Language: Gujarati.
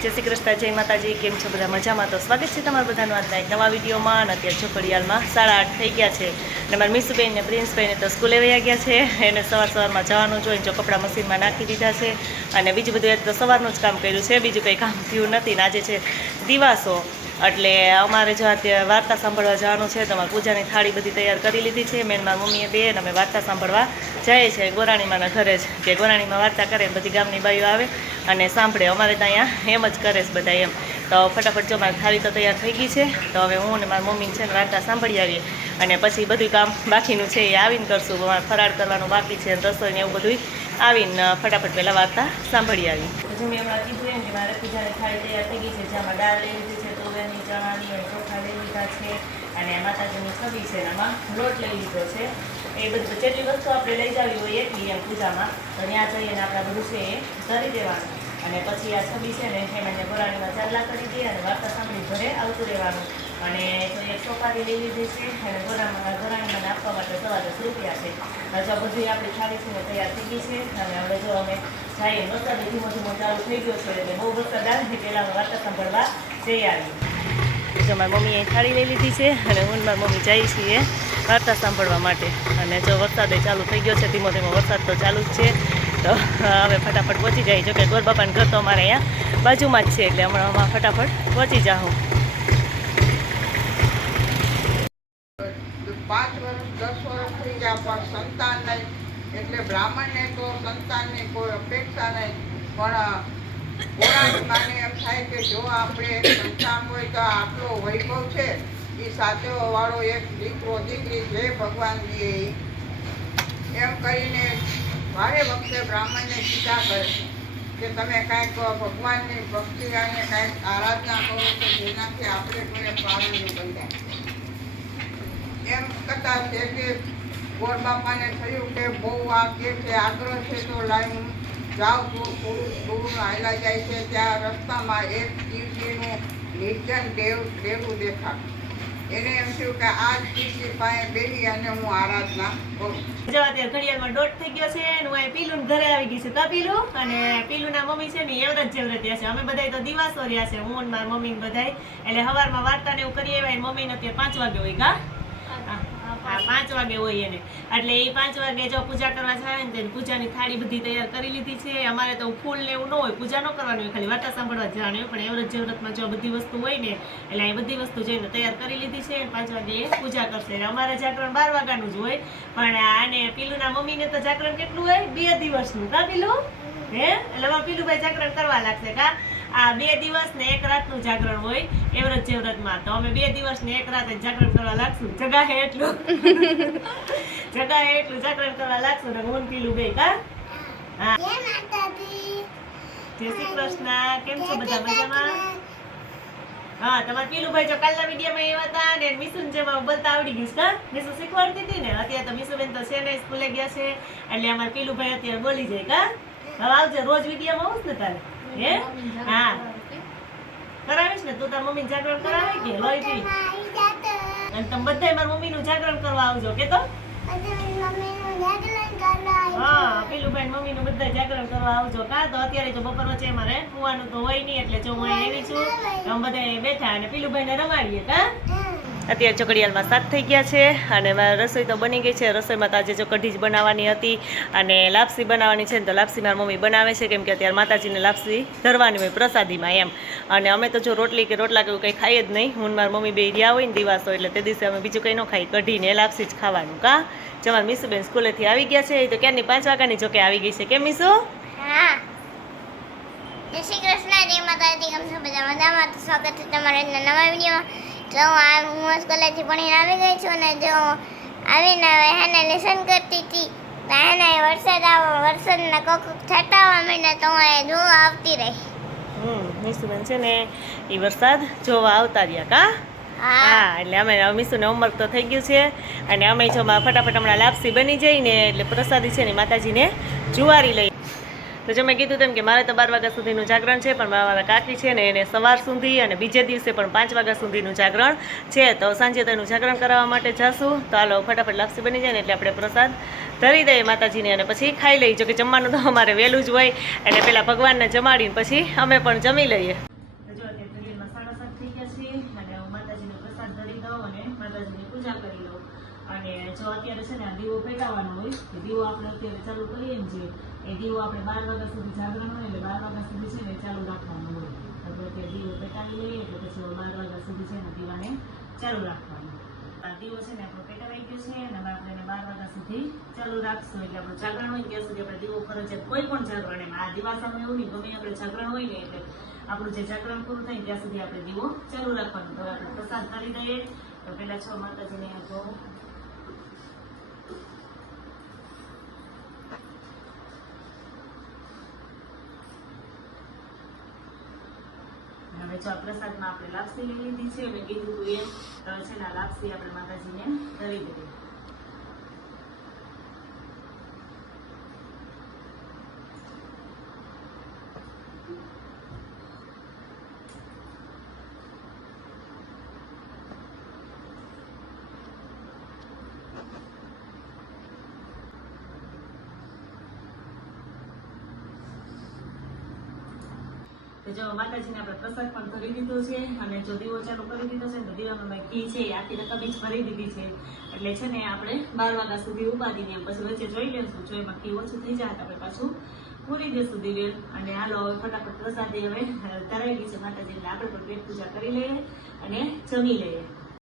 જય શ્રી કૃષ્ણ, જય માતાજી. કેમ છો બધા? મજામાં? તો સ્વાગત છે તમારા બધાનું આજના એક નવા વિડીયોમાં. અને અત્યારે છોકરીયાલમાં 8:30 થઈ ગયા છે અને મારા મીસુબેન ને પ્રિન્સભાઈને તો સ્કૂલે વયા ગયા છે. એને સવારમાં જવાનું જોઈને જો કપડાં મશીનમાં નાખી દીધા છે અને બીજું બધું એક તો સવારનું જ કામ કર્યું છે, બીજું કંઈ કામ થયું નથી. આજે છે દિવાસો, એટલે અમારે જો અત્યારે વાર્તા સાંભળવા જવાનું છે. તમારે પૂજાની થાળી બધી તૈયાર કરી લીધી છે. મેં મારા મમ્મીએ બે અને અમે વાર્તા સાંભળવા જઈએ છીએ ગોરાણીમાના ઘરે જ, કે ગોરાણીમાં વાર્તા કરે બધી ગામની બાઈઓ આવે અને સાંભળે. અમારે તો અહીંયા એમ જ કરે છે બધા એમ. તો ફટાફટ જો મારી થાળી તો તૈયાર થઈ ગઈ છે. તો હવે હું અને મારી મમ્મી છે ને વાર્તા સાંભળી આવીએ અને પછી બધું કામ બાકીનું છે એ આવીને કરશું. અમારે ફરાળ કરવાનું બાકી છે, રસોઈને એવું બધું આવીને ફટાફટ પહેલાં વાર્તા સાંભળી આવી. પછી મેં હમણાં કીધું એમ કે મારે પૂજાની થાળી તૈયાર થઈ ગઈ છે, જેમાં દાળ લઈ લીધી છે, તુવેરની, ચણાની અને ચોખા લઈ લીધા છે અને માતાજીની છબી છે એમાં લોટ લઈ લીધો છે. એ બધું જેટલી વસ્તુ આપણે લઈ જવી હોય એટલી એમ પૂજામાં, તો ત્યાં જઈને આપણે બધું છે એ ધરી દેવાનું. અને પછી આ છબી છે ને એને ગોરાણીમાં ચાંદલા કરી દઈએ અને વાર્તા સાંભળી ઘરે આવતું રહેવાનું. અને તો એક સોપારી લઈ લીધી છે અને ગોરાણીમાં આપવા માટે ₹10 છે. જો બધી આપણી થાળી છે ને તૈયાર થઈ ગઈ છે. અને હવે જો અમે જઈએ, વરસાદ ધીમો ધીમો ચાલુ થઈ ગયો છે એટલે બહુ વરસાદ આવે છે પહેલાં અમે વાર્તા સાંભળવા જઈ આવી. જો મારી મમ્મીએ થાળી લઈ લીધી છે અને હું મારી મમ્મી જઈએ છીએ વાર્તા સાંભળવા માટે. અને જો વરસાદ ચાલુ થઈ ગયો છે, ધીમો ધીમો વરસાદ તો ચાલુ જ છે. તો હવે ફટાફટ પહોંચી જાય. જો કે ગોરબાપાનું ઘર તો અમારે અહીંયા બાજુમાં જ છે, એટલે હમણાં ફટાફટ પહોંચી જાઉં. 5 વર્ષ 10 વર્ષ થઈ ગયા પણ સંતાન નહીં, એટલે બ્રાહ્મણને તો સંતાનની કોઈ અપેક્ષા નહીં. પણ ગોરાણીમાને એમ થાય કે જો આપણે સંતાન હોય તો આટલો વૈભવ છે એ સાચવવાળો એક દીકરો દીકરી જે ભગવાન દે એમ કરીને વારે વખતે બ્રાહ્મણને કીધા કરે કે તમે કાંઈક ભગવાનની ભક્તિ અને કાંઈક આરાધના કરો તો જેનાથી આપણે કોઈ પાળનું બંધાય. એમ કરતા છે કે ગોરબાપાને થયું કે બહુ આ કે છે આગ્રહ છે તો લાઈ હું જાઉં તો થોડું હાલ્યા જાય છે. ત્યાં રસ્તામાં એક શિવજીનું નિર્જન દેવું દેખાડ્યું. એને એમ થયું કે આ શિવજી પાસે બેસી અને હું આરાધના કરું. જો અત્યારે ઘડિયાળમાં 1:30 થઈ ગયો છે અને હું પીલું ઘરે આવી ગઈ છે. કા પીલું? અને પીલુંના મમ્મી છે ને એવરત જેવરત રહ્યા છે. અમે બધા તો દિવાસો રહ્યા છે, હું અને મારા મમ્મી બધા. એટલે સવારમાં વાર્તા ને એવું કરીએ આવ્યા. મમ્મીને અત્યારે 5 વાગે હોય. કા 5 વાગે હોય એને, એટલે એ 5 વાગે જો પૂજા કરવા જાય ને તેને પૂજાની થાળી બધી તૈયાર કરી લીધી છે. અમારે તો ફૂલ ને એવું ન હોય, પૂજા ન કરવાની હોય, ખાલી વાર્તા સાંભળવા જવાનું હોય. પણ એવરત જેવરતમાં જો બધી વસ્તુ હોય ને એટલે એ બધી વસ્તુ જઈને તૈયાર કરી લીધી છે. 5 વાગે એ પૂજા કરશે. અમારે જાગરણ 12 વાગ્યાનું જ હોય, પણ આને પીલુના મમ્મીને તો જાગરણ કેટલું હોય? 2 દિવસનું. કા પીલું? હે, એટલે અમારે પીલુભાઈ જાગરણ કરવા લાગશે. કા આ 2 દિવસ ને 1 રાતનું જાગરણ હોય એવરત જેવરતમાં. તો અમે 2 દિવસ ને 1 રાત જાગરણ કરવા લાગશું. જગાહે એટલું જાગરણ કરવા લાગશું ને હું પીલું બે. કા હા, જય શ્રી કૃષ્ણ. કેમ છો બધા? મજામાં? હા, તમારા પીલુભાઈ જો કાલના વિડીયોમાં એવા હતા ને મીસુને જેમાં બોલતા આવડી ગયું છે. મીસુ શીખવાડતી હતી ને. અત્યારે તો મીસુબેન તો છે ને સ્કૂલે ગયા છે, એટલે અમારા પીલુભાઈ અત્યારે બોલી જાય. કા હવે આવજે, રોજ વિડીયોમાં આવું ને તારે. હે, હા કરાવીશ ને તું તાર મમ્મી જાગરણ કરાવે કે લોહી પી? અને તમે બધા મારા મમ્મીનું જાગરણ કરવા આવજો. કે તો હા, પીલુભાઈ મમ્મીનું બધા જાગરણ કરવા આવજો. કા તો અત્યારે તો બપોર વચ્ચે અમારે સુવાનું તો હોય નહીં, એટલે જો હું આવી છું અમે બધા બેઠા અને પીલુભાઈને રમાડીએ. કા અત્યારે ચોકડીયાલમાં 7 થઈ ગયા છે અને મારી રસોઈ તો બની ગઈ છે. રસોઈમાં તો આજે જો કઢી જ બનાવવાની હતી અને લાપસી બનાવવાની છે ને, તો લાપસી મારી મમ્મી બનાવે છે, કેમ કે અત્યારે માતાજીને લાપસી ધરવાની હોય પ્રસાદીમાં એમ. અને અમે તો જો રોટલી કે રોટલા કે એવું કંઈ ખાઈએ જ નહીં. હું મારી મમ્મી બે રહ્યા હોય ને દિવાસો, એટલે તે દિવસે અમે બીજું કંઈ ન ખાઈ, કઢીને લાપસી જ ખાવાનું. કા જમાર મીસુબેન સ્કૂલેથી આવી ગયા છે, એ તો ક્યારની 5 વાગ્યાની જોકે આવી ગઈ છે. કેમ મીસુ? હા, જય શ્રી કૃષ્ણ, જય માતાજી. કેમ છો બધા? મજામાં? તો સ્વાગત છે તમારા નવા વિડીયોમાં. જો હું સ્કૂલેથી ભણીને આવી ગઈ છું અને જો આવીને એને લેસન કરતી હતી તો એને વરસાદના કોક છટાવા માંડ્યા તો હું જો આવતી રહી. મીસુબેન છે ને એ વરસાદ જોવા આવતા રહ્યા. કા હા, એટલે અમે મીસુને હોમવર્ક તો થઈ ગયું છે અને અમે જો ફટાફટ હમણાં લાપસી બની જાય ને એટલે પ્રસાદી છે ને માતાજીને જુવારી લઈ. તો જો મેં કીધું તેમ કે મારે તો 12 વાગ્યા સુધીનું જાગરણ છે, પણ મારા કાકી છે ને એને સવાર સુધી અને બીજે દિવસે પણ 5 વાગ્યા સુધીનું જાગરણ છે. તો સાંજે તો એનું જાગરણ કરાવવા માટે જાશું. તો હાલો ફટાફટ લાપસી બની જાય ને એટલે આપણે પ્રસાદ ધરી દઈએ માતાજીને અને પછી ખાઈ લઈએ. જો કે જમવાનું તો અમારે વહેલું જ હોય એટલે પહેલાં ભગવાનને જમાડીને પછી અમે પણ જમી લઈએ. માતાજીની પૂજા કરી લો. અને જો અત્યારે છે ને આ દીવો પેટાવાનો હોય તો દીવો આપણે અત્યારે ચાલુ કરીએ ને જે એ દીવો આપણે 12 વાગ્યા સુધી જાગરણ હોય એટલે 12 વાગ્યા સુધી છે ને ચાલુ રાખવાનું હોય. એટલે અત્યારે દીવો પેટાવી લઈએ એટલે પછી 12 વાગ્યા સુધી છે ને દીવાને ચાલુ રાખવાનું. આ દીવો છે ને આપણો પેટાવાઈ ગયો છે અને હવે આપણે એને 12 વાગ્યા સુધી ચાલુ રાખશું. એટલે આપણું જાગરણ હોય ને ત્યાં સુધી આપણે દીવો ફરજિયાત કોઈ પણ જાગરણ એમ આ દિવાસામાં એવું નહીં, ગમે આપણે જાગરણ હોય ને એટલે આપણું જે જાગરણ પૂરું થાય ત્યાં સુધી આપણે દીવો ચાલુ રાખવાનું. તો આપણે પ્રસાદ કરી દઈએ. તો પેલા છ માતાજીને આપો. હવે જો આ પ્રસાદમાં આપણે લાપસી લઈ લીધી છે, મેં કીધું હતું એ હવે છે ને આ લાપસી આપણે માતાજીને ધરી દઈએ. તો જો માતાજીને આપણે પ્રસાદ પણ ધરી દીધો છે અને જો દીવો ચાલુ કરી દીધો છે તો દીવામાં ઘી છે આથી રકબી જ ભરી દીધી છે. એટલે છે ને આપણે 12 વાગ્યા સુધી ઉપાડીને એમ પછી વચ્ચે જોઈ લેશું. જો એમાં ઘી ઓછું થઈ જાય તો આપણે પાછું પૂરી દેશું દિવેલ. અને હાલો હવે ફટાફટ પ્રસાદી હવે ધરાયેલી છે માતાજીને આપણે પણ પેટ પૂજા કરી લઈએ અને જમી લઈએ.